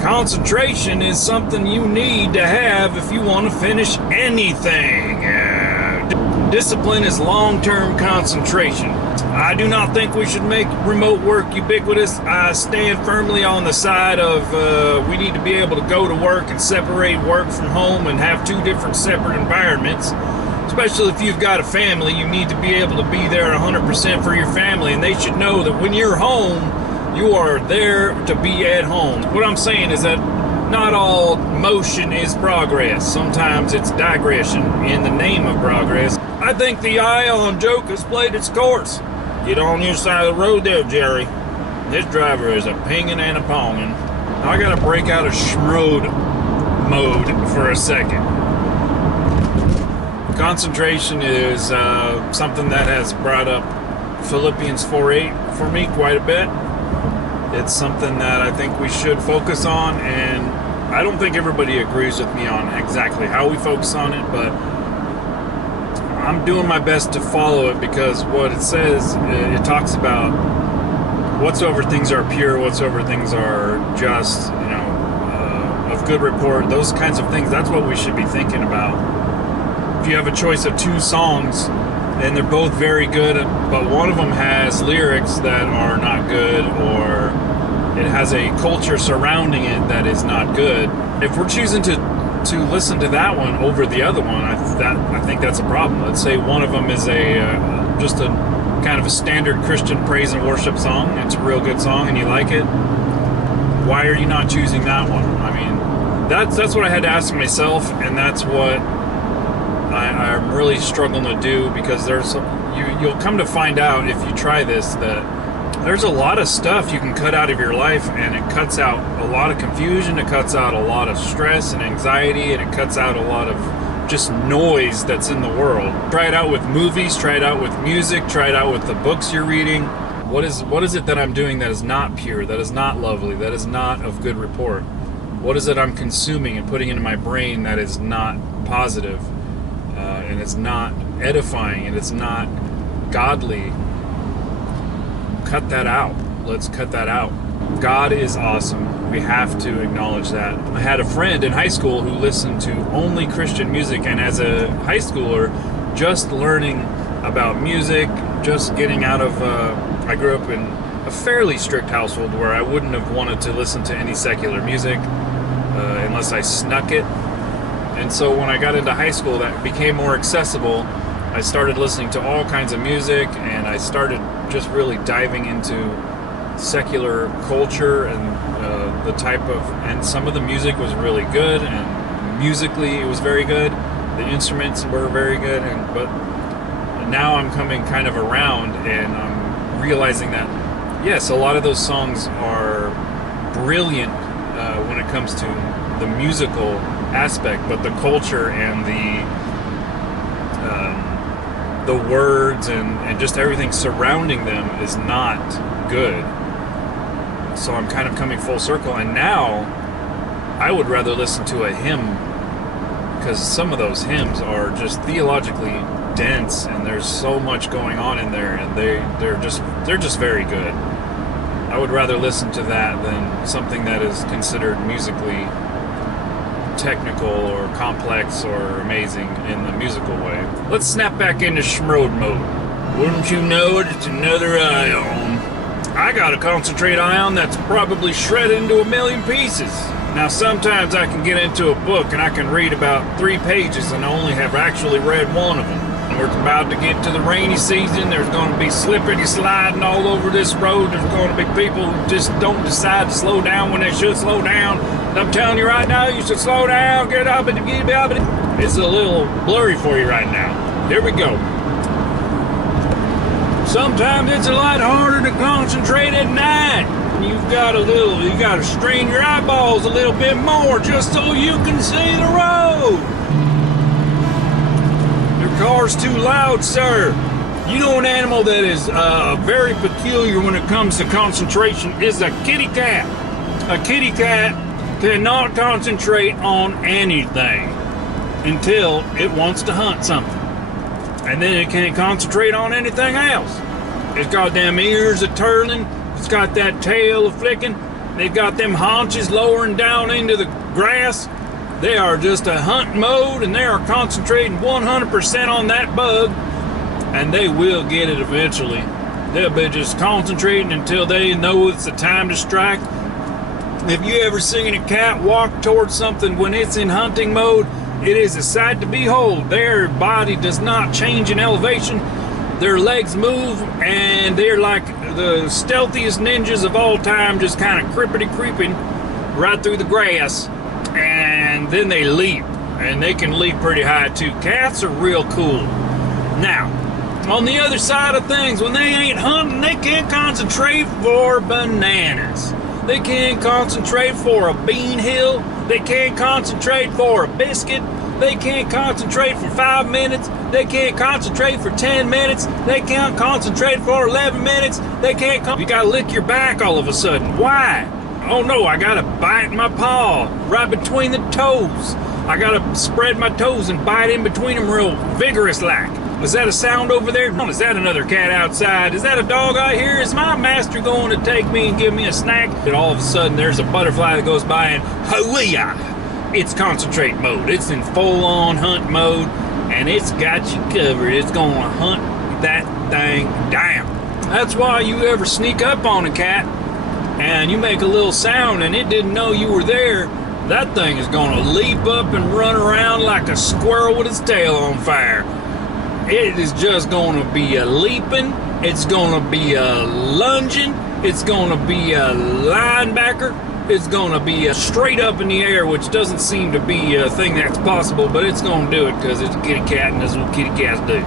Concentration is something you need to have if you want to finish anything. Discipline is long-term concentration. I do not think we should make remote work ubiquitous. I stand firmly on the side of we need to be able to go to work and separate work from home and have two different separate environments. Especially if you've got a family, you need to be able to be there 100% for your family, and they should know that when you're home, you are there to be at home. What I'm saying is that not all motion is progress. Sometimes it's digression in the name of progress. I think the ion joke has played its course. Get on your side of the road there, Jerry. This driver is a pinging and a ponging. I gotta break out of Shmroad mode for a second. Concentration is something that has brought up Philippians 4:8 for me quite a bit. It's something that I think we should focus on, and I don't think everybody agrees with me on exactly how we focus on it, but I'm doing my best to follow it, because what it says, it talks about whatsoever things are pure, whatsoever things are just, of good report, those kinds of things. That's what we should be thinking about. If you have a choice of two songs and they're both very good, but one of them has lyrics that are not good, or it has a culture surrounding it that is not good, if we're choosing to listen to that one over the other one, I think that's a problem. Let's say one of them is just a kind of a standard Christian praise and worship song. It's a real good song and you like it. Why are you not choosing that one? I mean, that's what I had to ask myself, and that's what I'm really struggling to do, because you'll come to find out if you try this that there's a lot of stuff you can cut out of your life, and it cuts out a lot of confusion, it cuts out a lot of stress and anxiety, and it cuts out a lot of just noise that's in the world. Try it out with movies, try it out with music, try it out with the books you're reading. What is it that I'm doing that is not pure, that is not lovely, that is not of good report? What is it I'm consuming and putting into my brain that is not positive, and it's not edifying, and it's not godly? Cut that out. Let's cut that out. God is awesome. We have to acknowledge that. I had a friend in high school who listened to only Christian music, and as a high schooler, just learning about music, just getting out of, I grew up in a fairly strict household where I wouldn't have wanted to listen to any secular music unless I snuck it. And so when I got into high school, that became more accessible. I started listening to all kinds of music, and I started just really diving into secular culture and the type of, and some of the music was really good, and musically it was very good. The instruments were very good, but now I'm coming kind of around, and I'm realizing that yes, a lot of those songs are brilliant when it comes to the musical aspect, but the culture and the words and just everything surrounding them is not good. So I'm kind of coming full circle, and now I would rather listen to a hymn, because some of those hymns are just theologically dense, and there's so much going on in there, and they're just very good. I would rather listen to that than something that is considered musically technical or complex or amazing in the musical way. Let's snap back into Shmroad mode. Wouldn't you know it, it's another ion. I got a concentrate ion that's probably shredded into a million pieces. Now sometimes I can get into a book and I can read about 3 pages and I only have actually read one of them. And we're about to get to the rainy season. There's going to be slippery sliding all over this road. There's going to be people who just don't decide to slow down when they should slow down. I'm telling you right now, you should slow down, get up, and get up. It's a little blurry for you right now. Here we go. Sometimes it's a lot harder to concentrate at night. You got to strain your eyeballs a little bit more just so you can see the road. Your car's too loud, sir. You know, an animal that is very peculiar when it comes to concentration is a kitty cat. A kitty cat cannot concentrate on anything until it wants to hunt something. And then it can't concentrate on anything else. Its goddamn ears are turning. It's got that tail a flicking. They've got them haunches lowering down into the grass. They are just a hunt mode, and they are concentrating 100% on that bug, and they will get it eventually. They'll be just concentrating until they know it's the time to strike. If you ever seen a cat walk towards something when it's in hunting mode, it is a sight to behold. Their body does not change in elevation. Their legs move, and they're like the stealthiest ninjas of all time, just kind of creeping right through the grass, and then they leap, and they can leap pretty high too. Cats are real cool. Now, on the other side of things, when they ain't hunting, they can't concentrate for bananas. They can't concentrate for a bean hill. They can't concentrate for a biscuit. They can't concentrate for 5 minutes. They can't concentrate for 10 minutes. They can't concentrate for 11 minutes. They can't. You gotta lick your back all of a sudden. Why? Oh no, I gotta bite my paw right between the toes. I gotta spread my toes and bite in between them real vigorous like. Is that a sound over there? Is that another cat outside? Is that a dog I hear? Is my master going to take me and give me a snack? And all of a sudden there's a butterfly that goes by and hoo-yah! It's concentrate mode. It's in full-on hunt mode, and it's got you covered. It's gonna hunt that thing down. That's why you ever sneak up on a cat and you make a little sound and it didn't know you were there, that thing is gonna leap up and run around like a squirrel with its tail on fire. It is just gonna be a leaping, it's gonna be a lunging, it's gonna be a linebacker, it's gonna be a straight up in the air, which doesn't seem to be a thing that's possible, but it's gonna do it because it's a kitty cat and that's what kitty cats do.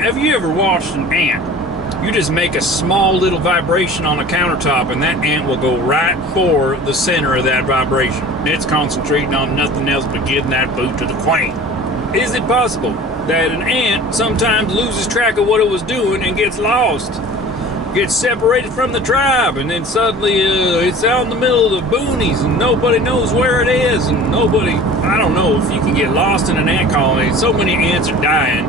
Have you ever watched an ant? You just make a small little vibration on a countertop and that ant will go right for the center of that vibration. It's concentrating on nothing else but getting that boot to the queen. Is it possible that an ant sometimes loses track of what it was doing and gets lost, gets separated from the tribe, and then suddenly it's out in the middle of the boonies and nobody knows where it is, and I don't know if you can get lost in an ant colony. So many ants are dying,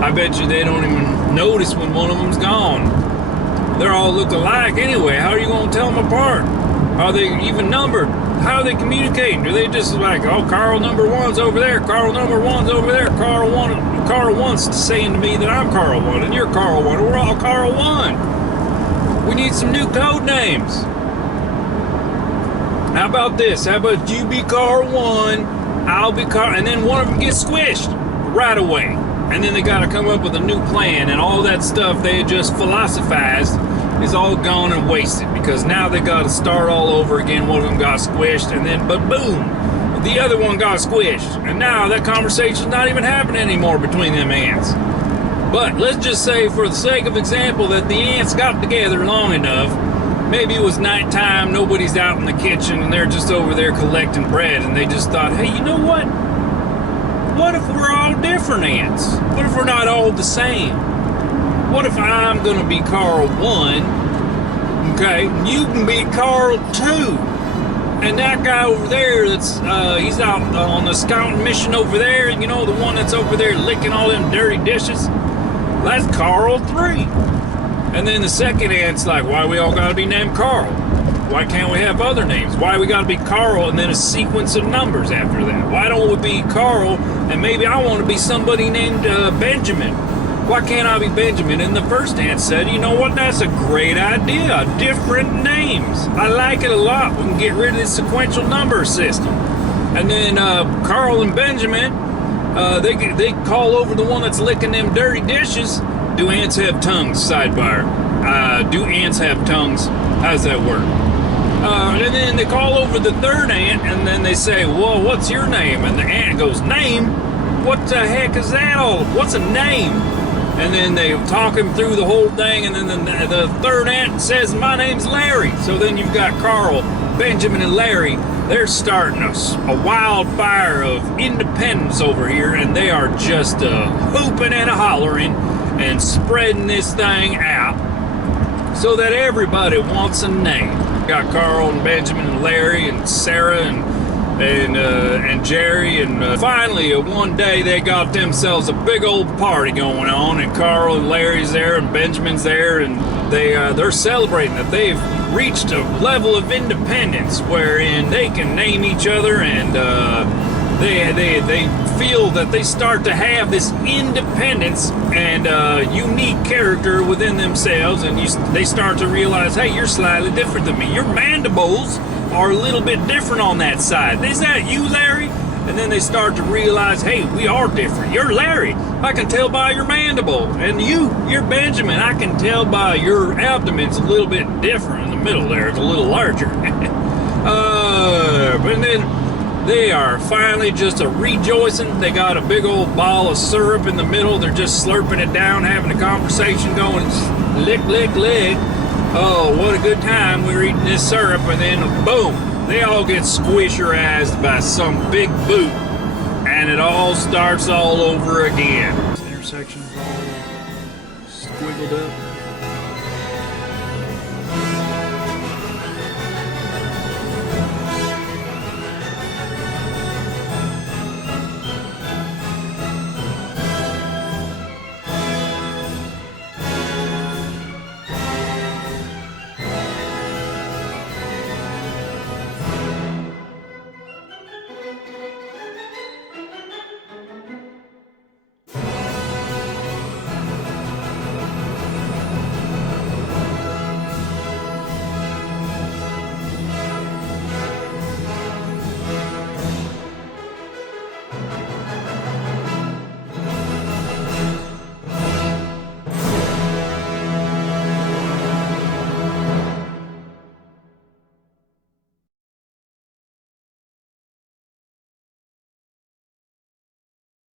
I bet you they don't even notice when one of them's gone. They're all look alike anyway. How are you going to tell them apart? Are they even numbered? How are they communicating? Do they just like, oh, Carl number 1's over there, Carl number 1's over there, Carl 1's saying to me that I'm Carl 1 and you're Carl 1, we're all Carl 1. We need some new code names. How about this? How about you be Carl 1, I'll be Carl, and then one of them gets squished right away. And then they got to come up with a new plan, and all that stuff they had just philosophized is all gone and wasted, because now they got to start all over again. One of them got squished, and then, but boom, the other one got squished, and now that conversation's not even happening anymore between them ants. But let's just say, for the sake of example, that the ants got together long enough. Maybe it was nighttime, nobody's out in the kitchen, and they're just over there collecting bread, and they just thought, hey, you know what? What if we're all different ants? What if we're not all the same? What if I'm gonna be Carl 1, okay, you can be Carl 2, and that guy over there that's, he's out on the scouting mission over there, you know, the one that's over there licking all them dirty dishes, that's Carl 3. And then the second ant's like, why we all gotta be named Carl? Why can't we have other names? Why we gotta be Carl and then a sequence of numbers after that? Why don't we be Carl and maybe I want to be somebody named Benjamin? Why can't I be Benjamin? And the first ant said, you know what, that's a great idea. Different names. I like it a lot. We can get rid of this sequential number system. And then Carl and Benjamin, they call over the one that's licking them dirty dishes. Do ants have tongues? Sidebar. Do ants have tongues? How does that work? And then they call over the third ant, and then they say, well, what's your name? And the ant goes, name? What the heck is that all? What's a name? And then they talk him through the whole thing, and then the third ant says, my name's Larry. So then you've got Carl, Benjamin, and Larry. They're starting a wildfire of independence over here, and they are just hooping and hollering and spreading this thing out so that everybody wants a name. Got Carl and Benjamin and Larry and Sarah and Jerry, and finally one day they got themselves a big old party going on, and Carl and Larry's there and Benjamin's there, and they're celebrating that they've reached a level of independence wherein they can name each other, and they feel that they start to have this independence and unique character within themselves, and they start to realize, hey, you're slightly different than me. Your mandibles are a little bit different on that side. Is that you, Larry? And then they start to realize, hey, we are different. You're Larry. I can tell by your mandible. And you're Benjamin. I can tell by your abdomen's a little bit different in the middle there. It's a little larger. But then they are finally just rejoicing. They got a big old ball of syrup in the middle. They're just slurping it down, having a conversation going, lick, lick, lick. Oh, what a good time. We're eating this syrup. And then, boom. They all get squisherized by some big boot, and it all starts all over again. This intersection's all squiggled up.